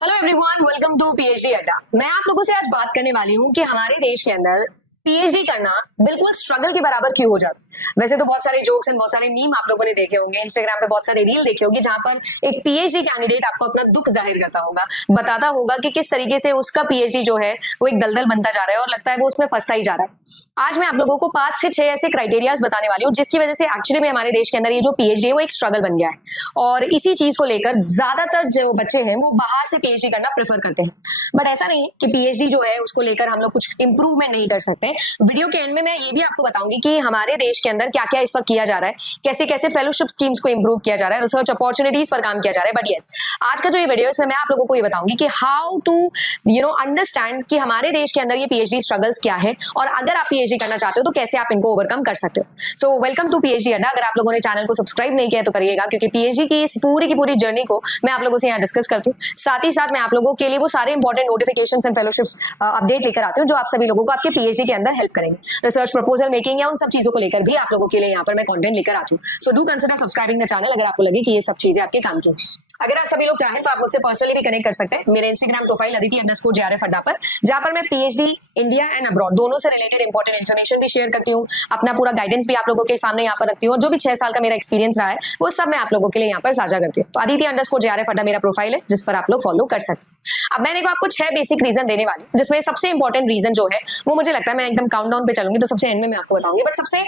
Hello everyone, welcome to PhD Adda. मैं आप लोगों से आज बात करने वाली हूँ कि हमारे देश के अंदर पीएचडी करना बिल्कुल स्ट्रगल के बराबर क्यों हो जाता है। वैसे तो बहुत सारे जोक्स एंड बहुत सारे मीम आप लोगों ने देखे होंगे, इंस्टाग्राम पे बहुत सारे रील देखे होंगे जहां पर एक पीएचडी कैंडिडेट आपको अपना दुख जाहिर करता होगा, बताता होगा कि किस तरीके से उसका पीएचडी जो है वो एक दलदल बनता जा रहा है और लगता है वो उसमें फंसता ही जा रहा है। आज मैं आप लोगों को 5 से 6 ऐसे क्राइटेरियाज बताने वाली हूँ जिसकी वजह से एक्चुअली में हमारे देश के अंदर ये जो पीएचडी है वो एक स्ट्रगल बन गया है और इसी चीज को लेकर ज्यादातर जो बच्चे हैं वो बाहर से पीएचडी करना प्रेफर करते हैं। बट ऐसा नहीं कि पीएचडी जो है उसको लेकर हम लोग कुछ इंप्रूवमेंट नहीं कर सकते। वीडियो के एंड में मैं ये भी आपको बताऊंगी कि हमारे देश के अंदर क्या क्या इस वक्त किया जा रहा है, कैसे कैसे फेलोशिप स्कीम्स को इंप्रूव किया जा रहा है, रिसर्च अपॉर्चुनिटीज पर काम किया जा रहा है। बट यस, आज का जो ये वीडियो है इसमें मैं आप लोगों को ये बताऊंगी कि हाउ टू अंडरस्टैंड कि हमारे देश के अंदर ये पीएचडी स्ट्रगल्स क्या है और अगर आप पीएचडी करना चाहते हो तो कैसे आप इनको ओवरकम कर सकते हो। सो वेलकम टू पीएचडी अड्डा। अगर आप लोगों ने चैनल को सब्सक्राइब नहीं किया तो करिएगा, क्योंकि पीएचडी की इस पूरी की पूरी जर्नी को मैं आप लोगों से यहाँ डिस्कस करती हूँ। साथ ही साथ मैं आप लोगों के लिए वो सारे important notifications and fellowships update लेकर आती हूँ जो आप सभी लोगों को आपके पीएचडी के अंदर हेल्प करेंगे। रिसर्च प्रपोजल मेकिंग या उन सब चीजों को लेकर भी आप लोगों के लिए यहाँ पर मैं कंटेंट लेकर आती हूँ। So do consider subscribing the channel अगर आपको लगे कि ये सब चीजें आपके काम की। अगर आप सभी लोग चाहें तो आप मुझसे पर्सनली भी कनेक्ट कर सकते हैं मेरे इंस्टाग्राम प्रोफाइल अदिति_JRF अड्डा पर, जहां पर मैं पीएचडी इंडिया एंड अब्रॉड दोनों से रिलेटेड इंपॉर्टेंट इन्फॉर्मेशन भी शेयर करती हूँ, अपना पूरा गाइडेंस भी आप लोगों के सामने यहाँ पर रखती हूँ और जो भी 6 साल का मेरा एक्सपीरियंस रहा है वो सब मैं आप लोगों के लिए यहाँ पर साझा करती हूँ। तो अदिति_JRF अड्डा मेरा प्रोफाइल है जिस पर आप लोग फॉलो कर सकते हैं। अब मैं देखो आपको 6 बेसिक रीजन देने वाली हूँ, जिसमें सबसे इंपॉर्टेंट रीजन जो है वो मुझे लगता है मैं एकदम काउंटडाउन पे चलूंगी तो सबसे एंड में मैं आपको बताऊंगी। बट सबसे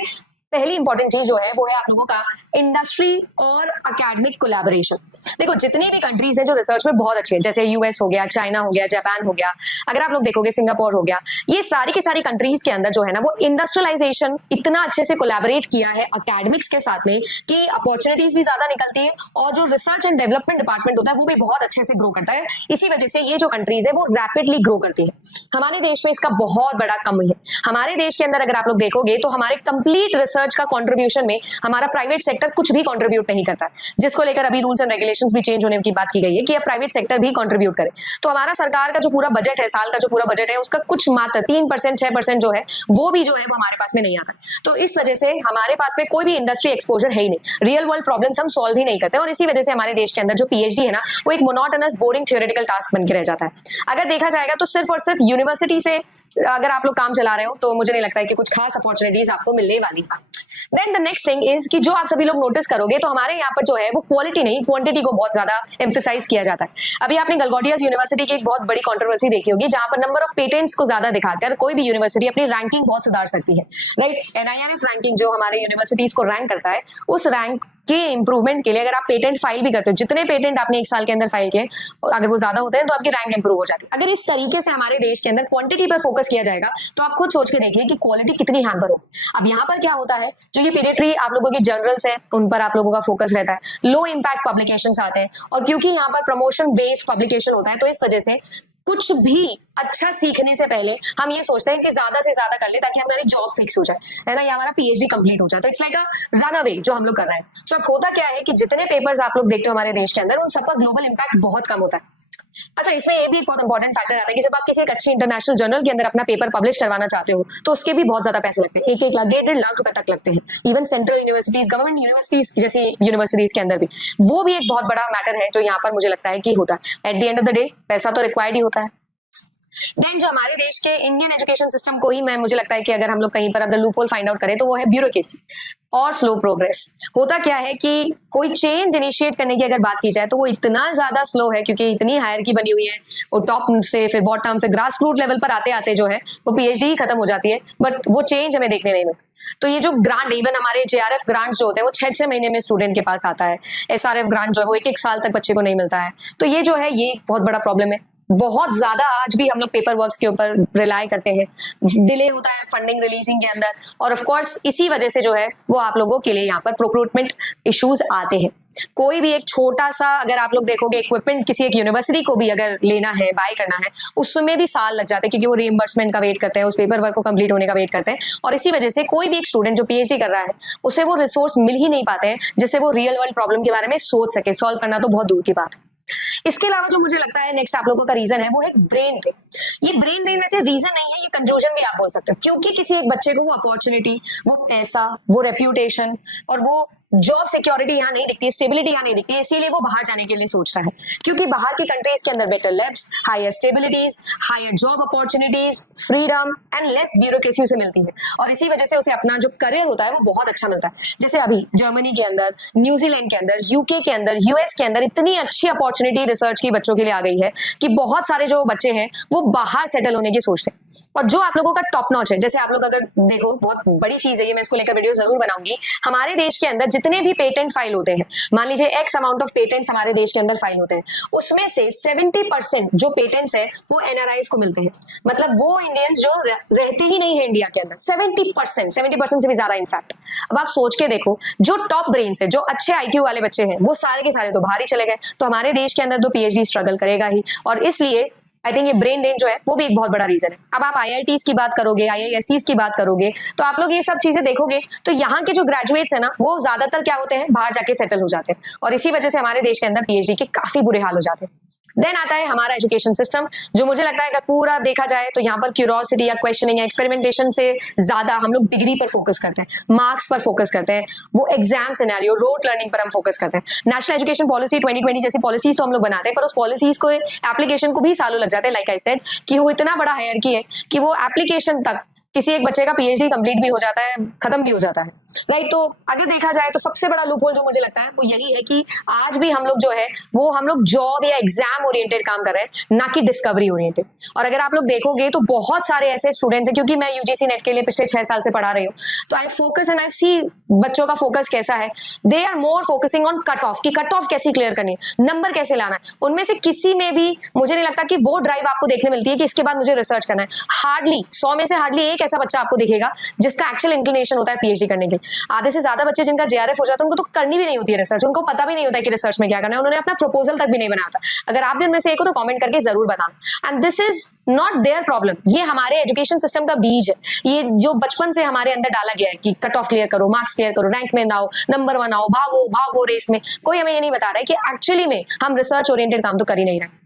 पहली इंपॉर्टेंट चीज जो है वो है आप लोगों का इंडस्ट्री और एकेडमिक कोलैबोरेशन। देखो जितनी भी कंट्रीज है जो रिसर्च में बहुत अच्छे हैं, जैसे यूएस हो गया, चाइना हो गया, जापान हो गया, अगर आप लोग देखोगे सिंगापुर हो गया, ये सारी की सारी कंट्रीज के अंदर जो है ना वो इंडस्ट्रियलाइजेशन इतना अच्छे से कोलैबोरेट किया है अकेडमिक्स के साथ में कि अपॉर्चुनिटीज भी ज्यादा निकलती है और जो रिसर्च एंड डेवलपमेंट डिपार्टमेंट होता है वो भी बहुत अच्छे से ग्रो करता है। इसी वजह से ये जो कंट्रीज है वो रैपिडली ग्रो करती है। हमारे देश में इसका बहुत बड़ा कमी है। हमारे देश के अंदर अगर आप लोग देखोगे तो हमारे कंप्लीट रिसर्च का कंट्रीब्यूशन में हमारा प्राइवेट सेक्टर कुछ भी कंट्रीब्यूट नहीं करता है, जिसको लेकर अभी रूल्स एंड रेगुलेशंस भी चेंज होने की बात की गई है कि अब प्राइवेट सेक्टर भी कंट्रीब्यूट करे। तो हमारा सरकार का जो पूरा बजट है, साल का जो पूरा बजट है, उसका कुछ मात्र 3% 6% जो है वो भी जो है वो हमारे पास में नहीं आता। तो इस वजह से हमारे पास में कोई भी इंडस्ट्री एक्सपोजर है ही नहीं, रियल वर्ल्ड प्रॉब्लम्स हम सॉल्व ही नहीं करते और इसी वजह से हमारे देश के अंदर जो पीएचडी है ना वो एक मोनोटोनस बोरिंग थ्योरेटिकल टास्क बन के रह जाता है। अगर देखा जाएगा तो सिर्फ और सिर्फ यूनिवर्सिटी से अगर आप लोग काम चला रहे हो तो मुझे नहीं लगता है कि कुछ खास अपॉर्चुनिटीज आपको मिलने वाली है। Then the next thing is कि जो आप सभी लोग नोटिस करोगे तो हमारे यहाँ पर जो है वो क्वालिटी नहीं क्वांटिटी को बहुत ज्यादा एम्फेसाइज किया जाता है। अभी आपने गलगोटियास यूनिवर्सिटी की एक बहुत बड़ी कंट्रोवर्सी देखी होगी जहां पर नंबर ऑफ पेटेंट्स को ज्यादा दिखाकर कोई भी यूनिवर्सिटी अपनी रैंकिंग बहुत सुधार सकती है, राइट। एनआईआरएफ रैंकिंग जो हमारे यूनिवर्सिटीज को रैंक करता है, उस रैंक के इंप्रूवमेंट के लिए अगर आप पेटेंट फाइल भी करते हो, जितने पेटेंट आपने 1 साल के अंदर फाइल किए अगर वो ज्यादा होते हैं तो आपकी रैंक इंप्रूव हो जाती है। अगर इस तरीके से हमारे देश के अंदर क्वांटिटी पर फोकस किया जाएगा तो आप खुद सोच के देखिए कि क्वालिटी कितनी हैम्पर हो। अब यहाँ पर क्या होता है, जो ये पेडिट्री आप लोगों की जर्नल्स है उन पर आप लोगों का फोकस रहता है, लो इम्पैक्ट पब्लिकेशंस आते हैं और क्योंकि यहाँ पर प्रमोशन बेस्ड पब्लिकेशन होता है तो इस वजह से कुछ भी अच्छा सीखने से पहले हम ये सोचते हैं कि ज्यादा से ज्यादा कर ले ताकि हमारी जॉब फिक्स हो जाए, है ना, या हमारा पीएचडी कंप्लीट हो जाए। तो it's like a run away जो हम लोग कर रहे हैं। सो अब होता क्या है कि जितने पेपर्स आप लोग देखते हो हमारे देश के अंदर उन सबका ग्लोबल इम्पैक्ट बहुत कम होता है। अच्छा, इसमें ये भी एक बहुत इंपॉर्टेंट फैक्टर आता है कि जब आप किसी एक अच्छी इंटरनेशनल जर्नल के अंदर अपना पेपर पब्लिश करवाना चाहते हो तो उसके भी बहुत ज्यादा पैसे लगते हैं, 1-1 लाख 1.5 लाख रुपए तक लगते हैं। Even central universities, government universities जैसी यूनिवर्सिटीज के अंदर भी वो भी एक बहुत बड़ा मैटर है जो यहाँ पर मुझे लगता है कि होता है। At the end of the day पैसा तो रिक्वायर्ड ही होता है। देन जो हमारे देश के इंडियन एजुकेशन सिस्टम को ही मैं मुझे लगता है कि अगर हम लोग कहीं पर अगर लूप होल फाइंड आउट करें तो वो है ब्यूरोक्रेसी और स्लो प्रोग्रेस। होता क्या है कि कोई चेंज इनिशिएट करने की अगर बात की जाए तो वो इतना ज्यादा स्लो है क्योंकि इतनी हायरकी बनी हुई है, वो टॉप से फिर बॉटम फिर ग्रास रूट लेवल पर आते आते जो है वो पीएचडी ही खत्म हो जाती है, बट वो चेंज हमें देखने नहीं मिलता। तो ये जो ग्रांट, इवन हमारे जेआरएफ ग्रांट जो होते हैं वो 6-6 महीने में स्टूडेंट के पास आता है, एसआरएफ ग्रांट जो है वो 1-1 साल तक बच्चे को नहीं मिलता है। तो ये जो है ये बहुत बड़ा प्रॉब्लम है। बहुत ज्यादा आज भी हम लोग पेपर वर्क्स के ऊपर रिलाई करते हैं, डिले होता है फंडिंग रिलीजिंग के अंदर और ऑफ कोर्स इसी वजह से जो है वो आप लोगों के लिए यहाँ पर प्रोक्रूटमेंट इश्यूज आते हैं। कोई भी एक छोटा सा अगर आप लोग देखोगे इक्विपमेंट किसी एक यूनिवर्सिटी को भी अगर लेना है, बाय करना है, उसमें भी साल लग जाते हैं क्योंकि वो रीइंबर्समेंट का वेट करते हैं, उस पेपर वर्क को कंप्लीट होने का वेट करते हैं और इसी वजह से कोई भी एक स्टूडेंट जो पीएचडी कर रहा है उसे वो रिसोर्स मिल ही नहीं पाते हैं जिससे वो रियल वर्ल्ड प्रॉब्लम के बारे में सोच सके। सॉल्व करना तो बहुत दूर की बात है। इसके अलावा जो मुझे लगता है नेक्स्ट आप लोगों का रीजन है वो है ब्रेन ड्रेन। ये ब्रेन ड्रेन में से रीजन नहीं है, ये कंक्लूजन भी आप बोल सकते हो, क्योंकि किसी एक बच्चे को वो अपॉर्चुनिटी, वो पैसा, वो रेप्यूटेशन और वो जॉब सिक्योरिटी यहाँ नहीं दिखती, स्टेबिलिटी यहाँ नहीं दिखती, इसीलिए वो बाहर जाने के लिए सोच रहा है, क्योंकि बाहर की कंट्रीज के अंदर better labs, higher stabilities, higher job opportunities, freedom and less bureaucracy उसे मिलती है, और इसी वजह से उसे अपना जो करियर होता है वो बहुत अच्छा मिलता है। जैसे अभी जर्मनी के अंदर, न्यूजीलैंड के अंदर, यूके के अंदर, यूएस के अंदर इतनी अच्छी अपॉर्चुनिटी रिसर्च की बच्चों के लिए आ गई है कि बहुत सारे जो बच्चे हैं वो बाहर सेटल होने की सोचते हैं। और जो आप लोगों का टॉप नॉच है, जैसे आप लोग अगर देखो, बहुत बड़ी चीज है ये, मैं इसको लेकर वीडियो जरूर बनाऊंगी। हमारे देश के अंदर जितने भी पेटेंट फाइल होते हैं, मान लीजिए एक्स अमाउंट ऑफ पेटेंट्स हमारे देश के अंदर फाइल होते हैं, उसमें से 70% जो पेटेंट्स है वो एनआरआईज को मिलते हैं। मतलब वो इंडियंस जो रहते ही नहीं है इंडिया के अंदर, 70% से भी ज्यादा इनफैक्ट। अब आप सोच के देखो, जो टॉप ब्रेन्स है, जो अच्छे आईक्यू वाले बच्चे हैं, वो सारे के सारे तो बाहर ही चले गए। तो हमारे देश के अंदर तो पीएचडी स्ट्रगल करेगा ही, और इसलिए आई थिंक ये ब्रेन ड्रेन जो है वो भी एक बहुत बड़ा रीजन है। अब आप आईआईटीज की बात करोगे, आईआईएससीज की बात करोगे, तो आप लोग ये सब चीजें देखोगे तो यहाँ के जो ग्रेजुएट्स है ना, वो ज्यादातर क्या होते हैं, बाहर जाके सेटल हो जाते हैं, और इसी वजह से हमारे देश के अंदर पीएचडी के काफी बुरे हाल हो जाते हैं। देन आता है हमारा एजुकेशन सिस्टम, जो मुझे लगता है अगर पूरा देखा जाए तो यहाँ पर क्यूरियोसिटी या क्वेश्चनिंग या एक्सपेरिमेंटेशन से ज्यादा हम लोग डिग्री पर फोकस करते हैं, मार्क्स पर फोकस करते हैं, वो एग्जाम सिनेरियो, रोड लर्निंग पर हम फोकस करते हैं। नेशनल एजुकेशन पॉलिसी 2020 जैसी पॉलिसीज तो हम लोग बनाते हैं, पर उस पॉलिसीज को एप्लीकेशन को भी सालों लग जाते हैं। लाइक आई सेड कि वो इतना बड़ा हायरार्की है कि वो एप्लीकेशन तक किसी एक बच्चे का पीएचडी कंप्लीट भी हो जाता है, खत्म भी हो जाता है, राइट। तो अगर देखा जाए तो सबसे बड़ा लूपहोल जो मुझे लगता है वो यही है कि आज भी हम लोग जो है वो हम लोग जॉब या एग्जाम ओरिएंटेड काम कर रहे हैं, ना कि डिस्कवरी ओरिएंटेड। और अगर आप लोग देखोगे तो बहुत सारे ऐसे स्टूडेंट्स हैं, क्योंकि मैं यूजीसी नेट के लिए पिछले 6 साल से पढ़ा रही हूँ, तो आई फोकस एंड आई सी बच्चों का फोकस कैसा है। They are more focusing on cut off, की कट ऑफ कैसी क्लियर करनी है, नंबर कैसे लाना है। उनमें से किसी में भी मुझे नहीं लगता कि वो ड्राइव आपको देखने मिलती है कि इसके बाद मुझे रिसर्च करना है। हार्डली 100 में से हार्डली एक ऐसा बच्चा आपको दिखेगा जिसका एक्चुअल इंक्लिनेशन होता है पीएचडी करने के लिए। आधे से ज्यादा बच्चे जिनका जेआरएफ हो जाता है उनको तो करनी भी नहीं होती है रिसर्च, उनको पता भी नहीं होता है कि रिसर्च में क्या करना है, उन्होंने अपना प्रपोजल तक भी नहीं बनाया था। अगर आप भी उनमें से एक हो तो कमेंट करके जरूर बताना। And this is not their problem, ये हमारे एजुकेशन सिस्टम का बीज है, ये जो बचपन से हमारे अंदर डाला गया है कि कट ऑफ क्लियर करो, मार्क्स क्लियर करो, रैंक में आओ, नंबर 1 आओ, भागो भागो रेस में। कोई हमें ये नहीं बता रहा है कि एक्चुअली में हम रिसर्च ओरिएंटेड काम तो कर ही नहीं रहे।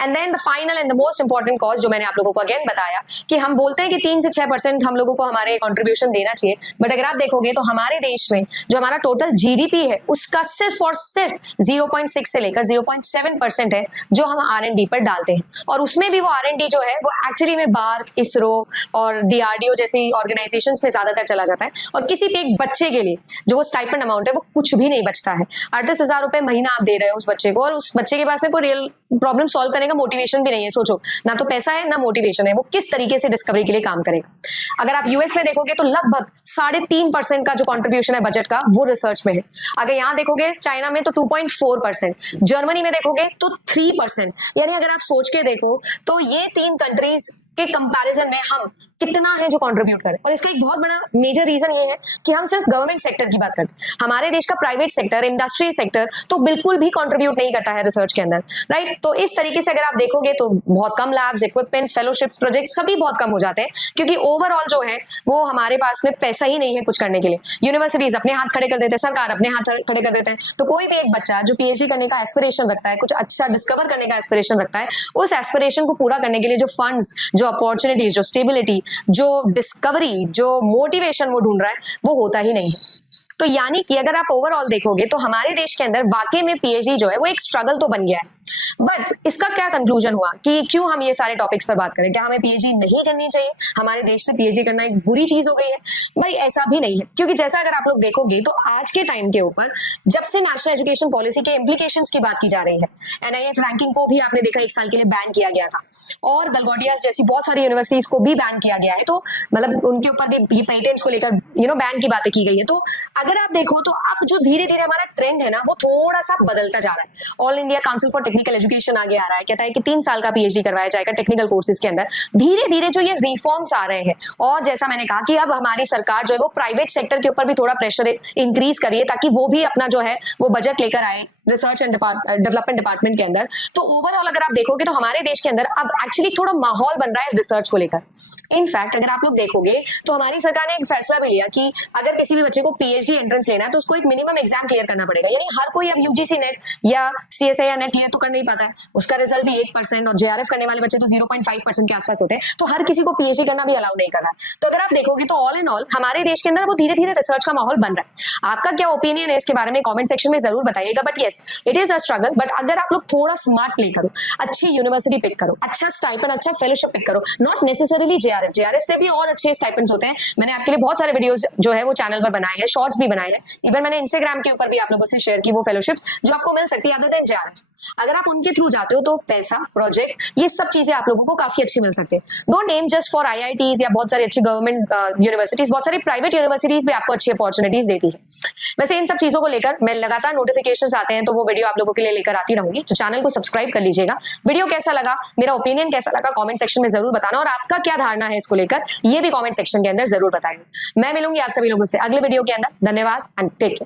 And then the final and the most important cause जो मैंने आप लोगों को अगेन बताया कि हम बोलते हैं कि 3 से 6% हम लोगों को हमारे कंट्रीब्यूशन देना चाहिए, बट अगर आप देखोगे तो हमारे देश में जो हमारा टोटल जीडीपी है उसका सिर्फ और सिर्फ 0.6 से लेकर 0.7% है जो हम R&D पर डालते हैं, और उसमें भी वो R&D जो है वो एक्चुअली में बार्क, इसरो और डीआरडीओ जैसी ऑर्गेनाइजेशंस में ज्यादातर चला जाता है, और किसी भी एक बच्चे के लिए जो वो स्टाइपेंड अमाउंट है वो कुछ भी नहीं बचता है। 38,000 रुपए महीना आप दे रहे हो उस बच्चे को, और उस बच्चे के पास में कोई रियल प्रॉब्लम सॉल्व करने का मोटिवेशन भी नहीं है। सोचो, ना तो पैसा है ना मोटिवेशन है, वो किस तरीके से डिस्कवरी के लिए काम करेगा। अगर आप यूएस में देखोगे तो लगभग 3.5% का जो कंट्रीब्यूशन है बजट का वो रिसर्च में है। अगर यहाँ देखोगे चाइना में तो 2.4%, जर्मनी में देखोगे तो 3%। यानी अगर आप सोच के देखो तो ये 3 कंट्रीज के कंपैरिजन में हम कितना है जो कंट्रीब्यूट करें। और इसका एक बहुत बड़ा मेजर रीजन ये है कि हम सिर्फ गवर्नमेंट सेक्टर की बात करते हैं, हमारे देश का प्राइवेट सेक्टर, इंडस्ट्री सेक्टर तो बिल्कुल भी कंट्रीब्यूट नहीं करता है रिसर्च के अंदर, राइट। तो इस तरीके से अगर आप देखोगे तो बहुत कम लैब्स, इक्विपमेंट्स, फेलोशिप्स, प्रोजेक्ट सभी बहुत कम हो जाते हैं, क्योंकि ओवरऑल जो है वो हमारे पास में पैसा ही नहीं है कुछ करने के लिए। यूनिवर्सिटीज अपने हाथ खड़े कर देते हैं, सरकार अपने हाथ खड़े कर देते हैं। तो कोई भी एक बच्चा जो पीएचडी करने का एस्पिरेशन रखता है, कुछ अच्छा डिस्कवर करने का एस्पिरेशन रखता है, उस एस्पिरेशन को पूरा करने के लिए जो फंड्स, जो अपॉर्चुनिटीज, जो स्टेबिलिटी, जो डिस्कवरी, जो मोटिवेशन वो ढूंढ रहा है वो होता ही नहीं है। तो यानी कि अगर आप ओवरऑल देखोगे तो हमारे देश के अंदर वाकई में पीएचडी जो है वो एक स्ट्रगल तो बन गया है। बट इसका क्या कंक्लूजन हुआ कि क्यों हम ये सारे टॉपिक्स पर बात करें, क्या हमें पीएचडी नहीं करनी चाहिए, हमारे देश से पीएचडी करना एक बुरी चीज हो गई है? भाई ऐसा भी नहीं है, क्योंकि जैसा अगर आप लोग देखोगे तो आज के टाइम के ऊपर जब से नेशनल एजुकेशन पॉलिसी के इम्प्लीकेशंस की बात की जा रही है, एनआईएफ रैंकिंग को भी आपने देखा 1 साल के लिए बैन किया गया था, और गलगोटियास जैसी बहुत सारी यूनिवर्सिटीज को भी बैन किया गया है। तो मतलब उनके ऊपर भी ये पेटेंट्स को लेकर बैन की बातें की गई है। तो अगर आप देखो तो अब जो धीरे धीरे हमारा ट्रेंड है ना वो थोड़ा सा बदलता जा रहा है। All India council for technical education आगे आ रहा है, कहता है कि 3 साल का पीएचडी करवाया जाएगा टेक्निकल कोर्सेज के अंदर। धीरे धीरे जो ये रिफॉर्म्स आ रहे हैं, और जैसा मैंने कहा कि अब हमारी सरकार जो है वो प्राइवेट सेक्टर के ऊपर भी थोड़ा प्रेशर इंक्रीज करिए ताकि वो भी अपना जो है वो बजट लेकर आए रिसर्च एंड डेवलपमेंट डिपार्टमेंट के अंदर, तो ओवरऑल अगर आप देखोगे तो हमारे देश के अंदर अब एक्चुअली थोड़ा माहौल बन रहा है रिसर्च को लेकर। इनफैक्ट अगर आप लोग देखोगे तो हमारी सरकार ने एक फैसला भी लिया कि अगर किसी भी बच्चे को पीएचडी एंट्रेंस लेना है तो उसको एक मिनिमम एग्जाम क्लियर करना पड़ेगा। यानी हर कोई अब यूजीसी नेट या सीएसए या नेट क्लियर तो कर नहीं पाता है, उसका रिजल्ट भी 1% और जेआरएफ करने वाले बच्चे तो 0.5% के आसपास होते हैं, तो हर किसी को पीएचडी करना भी अलाउ नहीं कर रहा है। तो अगर आप देखोगे तो ऑल इन ऑल हमारे देश के अंदर वो धीरे धीरे रिसर्च का माहौल बन रहा है। आपका क्या ओपिनियन है इसके बारे में कमेंट सेक्शन में जरूर बताइएगा। But yes, it is a struggle, but अगर आप लोग थोड़ा स्मार्ट प्ले करो, अच्छी यूनिवर्सिटी पिक करो, अच्छा स्टाइपेंड, अच्छा फेलोशिप पिक करो, नॉट नेसेसरीली जेआरएफ से भी और अच्छे स्टाइपेंड्स होते हैं। मैंने आपके लिए बहुत सारे वीडियोस जो है वो चैनल पर बनाए हैं, शॉर्ट्स भी बनाए हैं, इवन मैंने इंस्टाग्राम के ऊपर भी आप लोगों से शेयर की वो फेलोशिप्स जो आपको मिल सकती है अदर देन जेआरएफ। अगर आप उनके थ्रू जाते हो तो पैसा, प्रोजेक्ट, ये सब चीजें आप लोगों को काफी अच्छी मिल सकती है। Don't am just for IITs या बहुत सारी अच्छी गवर्नमेंट यूनिवर्सिटीज, बहुत सारी प्राइवेट यूनिवर्सिटीज भी आपको अच्छी अपॉर्चुनिटीज देती है। वैसे इन सब चीजों को लेकर मैं लगातार नोटिफिकेशंस आते हैं तो वो वीडियो आप लोगों के लिए लेकर आती रहूंगी, तो चैनल को सब्सक्राइब कर लीजिएगा। वीडियो कैसा लगा, मेरा ओपिनियन कैसा लगा, कमेंट सेक्शन में जरूर बताना, और आपका क्या धारणा है इसको लेकर ये भी कमेंट सेक्शन के अंदर जरूर बताएंगे। मैं मिलूंगी आप सभी लोगों से अगले वीडियो के अंदर। धन्यवाद एंड टेक केयर।